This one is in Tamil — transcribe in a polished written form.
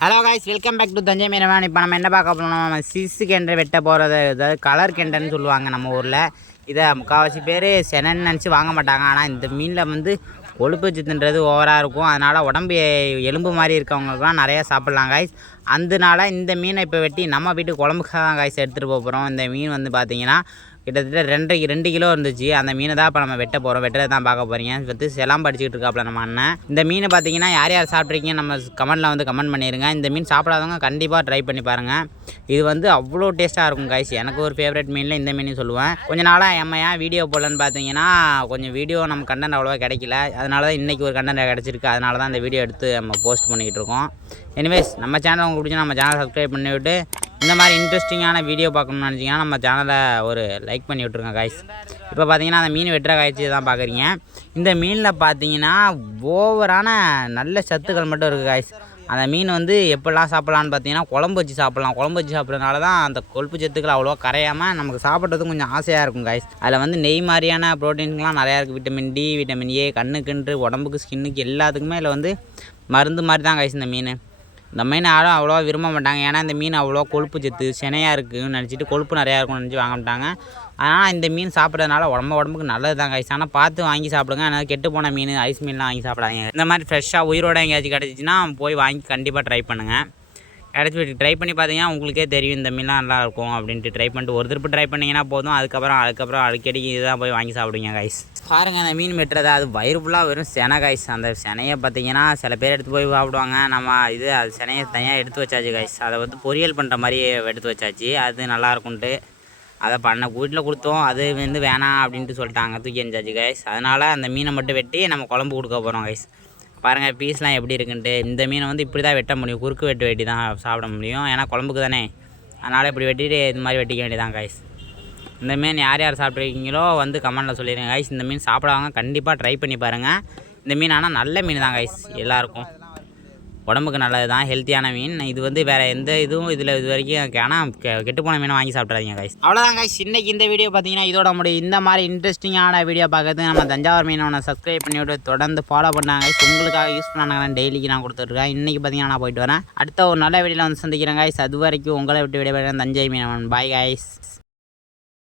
Hello guys, welcome back to Thanjai Meenavan. இப்போ நம்ம என்ன பார்க்க போகிறோம், நம்ம சிசு கெண்டை வெட்ட போகிறது. அதாவது கலர் கெண்டைன்னு சொல்லுவாங்க நம்ம ஊரில். இதை முக்கால்வாசி பேர் செனன்னு நினச்சி வாங்க மாட்டாங்க. ஆனால் இந்த மீனில் வந்து கொழுப்பு சத்துன்றது ஓவராக இருக்கும். அதனால் உடம்பு எலும்பு மாதிரி இருக்கவங்களுக்குலாம் நிறையா சாப்பிட்லாம் காய்ஸ். அதனால இந்த மீனை இப்போ வெட்டி நம்ம வீட்டுக்கு குழம்புக்காக தான் காய்ஸ் எடுத்துகிட்டு போகிறோம். இந்த மீன் வந்து பார்த்திங்கன்னா கிட்டத்தட்ட 2 கிலோ இருந்துச்சு. அந்த மீனை தான் இப்போ நம்ம வெட்ட போகிறோம். வெட்டுறதை தான் பார்க்க போகிறீங்க. வந்து செலாம் படிச்சுக்கிட்டு இருக்காப்புல நம்ம அண்ணன். இந்த மீன் பார்த்தீங்கன்னா யார் யார் சாப்பிட்ருக்கீங்க நம்ம கமெண்ட்டில் வந்து கமெண்ட் பண்ணிடுங்க. இந்த மீன் சாப்பிடாதவங்க கண்டிப்பாக ட்ரை பண்ணி பாருங்கள். இது வந்து அவ்வளோ டேஸ்ட்டாக இருக்கும் காய்ஸ். எனக்கு ஒரு ஃபேவரட் மீனில் இந்த மீன் சொல்லுவேன். கொஞ்சம் நாளாக ஏன் வீடியோ போடலன்னு பார்த்தீங்கன்னா கொஞ்சம் வீடியோ நம்ம கண்டென்ட் அவ்வளோவா கிடைக்கல. அதனால தான் இன்றைக்கி ஒரு கண்டென்ட் கிடச்சிருக்கு. அதனால தான் இந்த வீடியோ எடுத்து நம்ம போஸ்ட் பண்ணிக்கிட்டு இருக்கோம். எனிவேஸ், நம்ம சேனல் உங்களுக்கு பிடிச்சி நம்ம சேனலை சப்ஸ்கிரைப் பண்ணிவிட்டு இந்த மாதிரி இன்ட்ரெஸ்டிங்கான வீடியோ பார்க்கணும்னு நினச்சிங்கன்னா நம்ம சேனலை ஒரு லைக் பண்ணி விட்ருங்க காய்ஸ். இப்போ பார்த்தீங்கன்னா அந்த மீன் வெட்டுற காய்ச்சி தான் பார்க்குறீங்க. இந்த மீனில் பார்த்தீங்கன்னா ஓவரான நல்ல சத்துக்கள் மட்டும் இருக்குது காய்ஸ். அந்த மீன் வந்து எப்படிலாம் சாப்பிட்லான்னு பார்த்தீங்கன்னா குழம்பு வச்சு சாப்பிட்லாம். குழம்பு வச்சு சாப்பிட்றதுனால தான் அந்த கொழுப்பு சத்துக்கள் அவ்வளோவா கரையாமல் நமக்கு சாப்பிட்றதுக்கும் கொஞ்சம் ஆசையாக இருக்கும் காய்ஸ். அதில் வந்து நெய் மாதிரியான ப்ரோட்டீன்ஸ்லாம் நிறையா இருக்குது. விட்டமின் டி, விட்டமின் ஏ, கண்ணுக்குன்று, உடம்புக்கு, ஸ்கின்னுக்கு எல்லாத்துக்குமே இதில் வந்து மருந்து மாதிரி தான் காய்ஸ் இந்த மீன். இந்த மீன் யாரும் அவ்வளோவா விரும்ப மாட்டாங்க. ஏன்னா இந்த மீன் அவ்வளோவா கொழுப்பு சத்து செனையாக இருக்குதுன்னு நினச்சிட்டு கொழுப்பு நிறையா இருக்கும்னு நினச்சி வாங்க மாட்டாங்க. ஆனால் இந்த மீன் சாப்பிட்றதுனால உடம்புக்கு நல்லது தான் காய்ச்சி. ஆனால் பார்த்து வாங்கி சாப்பிடுங்க. அதனால் கெட்டு போன மீன், ஐஸ் மீன்லாம் வாங்கி சாப்பிடாதீங்க. இந்த மாதிரி ஃப்ரெஷ்ஷாக உயிரோடு எங்கேயாச்சும் கிடச்சிச்சின்னா போய் வாங்கி கண்டிப்பாக ட்ரை பண்ணுங்கள். கிடச்சி ட்ரை பண்ணி பார்த்தீங்கன்னா உங்களுக்கே தெரியும் இந்த மீன்லாம் நல்லா இருக்கும் அப்படின்ட்டு. ட்ரை பண்ணிட்டு ஒரு திருப்பு ட்ரை பண்ணிங்கன்னா போதும். அதுக்கப்புறம் அடிக்கடி இதுதான் போய் வாங்கி சாப்பிடுங்க காய்ஸ். பாருங்கள், அந்த மீன் வெட்டுறது அது வயிறு ஃபுல்லாக வெறும் செனை காய்ஸ். அந்த செனையை பார்த்தீங்கன்னா சில பேர் எடுத்து போய் சாப்பிடுவாங்க. நம்ம அது செனையை தனியாக எடுத்து வச்சாச்சு காய்ஸ். அதை வந்து பொரியல் பண்ணுற மாதிரி எடுத்து வச்சாச்சு. அது நல்லாயிருக்குன்ட்டு அதை வீட்டில் கொடுத்தோம். அது வந்து வேணாம் அப்படின்ட்டு சொல்லிட்டாங்க, தூக்கி எரிஞ்சாச்சு காய்ஸ். அதனால் அந்த மீனை மட்டும் வெட்டி நம்ம குழம்பு கொடுக்க போகிறோம் காய்ஸ். பாருங்கள் பீஸ்லாம் எப்படி இருக்குன்ட்டு. இந்த மீனை வந்து இப்படி தான் வெட்ட முடியும். குறுக்கு வெட்டி தான் சாப்பிட முடியும். ஏன்னா குழம்புக்கு தானே. அதனால் இப்படி வெட்டிட்டு இது மாதிரி வெட்டிக்க வேண்டியதான் காய்ஸ். இந்த மீன் யார் யார் சாப்பிட்ருக்கீங்களோ வந்து கமெண்டில் சொல்லிடுங்க காய்ஸ். இந்த மீன் சாப்பிடுவாங்க, கண்டிப்பாக ட்ரை பண்ணி பாருங்கள். இந்த மீன் ஆனால் நல்ல மீன் தான் காய்ஸ். எல்லாருக்கும் உடம்புக்கு நல்லது தான், ஹெல்த்தியான மீன். இது வந்து வேறு எந்த இதுவும் இதில் இது வரைக்கும் ஆனால் கெட்டுப்போன மீனை வாங்கி சாப்பிட்றாதீங்க காய்ஸ். அவ்வளோதான் காய்ஸ், இன்றைக்கி இந்த வீடியோ பார்த்தீங்கன்னா இதோட முடியும். இந்த மாதிரி இன்ட்ரெஸ்டிங்கான வீடியோ பார்க்கறது நம்ம தஞ்சாவூர் மீனவனை சப்ஸ்கிரைப் பண்ணிவிட்டு தொடர்ந்து ஃபாலோ பண்ணாங்க காய்ஸ். உங்களுக்காக யூஸ் பண்ணாங்க டெய்லிக்கு நான் கொடுத்துட்ருக்கேன். இன்றைக்கி பார்த்தீங்கன்னா நான் போயிட்டு வரேன். அடுத்த ஒரு நல்ல வீடியோவில் வந்து சந்திக்கிறேன் காய்ஸ். அது வரைக்கும் உங்களை விட்டு விடைபெறேன். தஞ்சை மீனவன். Bye guys.